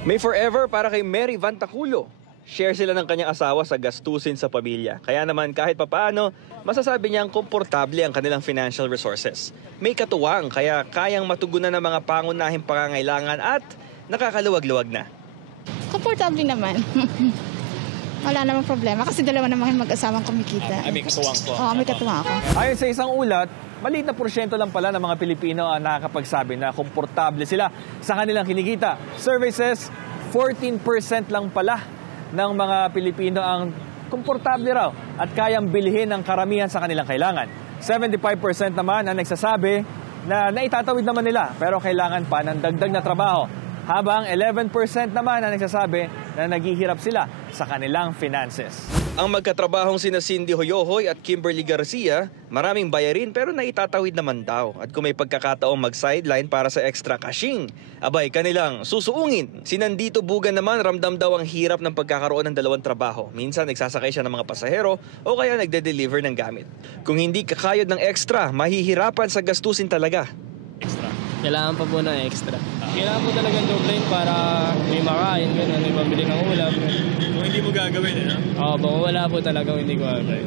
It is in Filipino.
May forever para kay Mary Vantaculo. Share sila ng kanyang asawa sa gastusin sa pamilya. Kaya naman kahit papaano, masasabi niyang komportable ang kanilang financial resources. May katuwang kaya kayang matugunan ng mga pangunahing pangangailangan at nakakaluwag-luwag na. Komportable naman. Wala namang problema kasi dalawa naman mag-asawang kumikita. May katuwang ko. Oo, may katuwang ako. Ayon sa isang ulat, maliit na porsyento lang pala ng mga Pilipino ang nakakapagsabi na komportable sila sa kanilang kinikita. Survey says 14% lang pala ng mga Pilipino ang komportable raw at kayang bilhin ang karamihan sa kanilang kailangan. 75% naman ang nagsasabi na naitatawid naman nila pero kailangan pa ng dagdag na trabaho. Habang 11% naman ang nagsasabi na naghihirap sila sa kanilang finances. Ang magkatrabahong sina Cindy Hoyohoy at Kimberly Garcia, maraming bayarin pero naitatawid naman daw. At kung may pagkakataong mag-sideline para sa extra cashing, abay kanilang susuungin. Si Nandito Bugan naman ramdam daw ang hirap ng pagkakaroon ng dalawang trabaho. Minsan nagsasakay siya ng mga pasahero o kaya nagde-deliver ng gamit. Kung hindi kakayod ng extra, mahihirapan sa gastusin talaga. Kailangan pa po ng extra. Kailangan po talagang doblein para may makain, may pambili ng ulam. Kung hindi mo gagawin, Oo, wala po talaga hindi ko gagawin.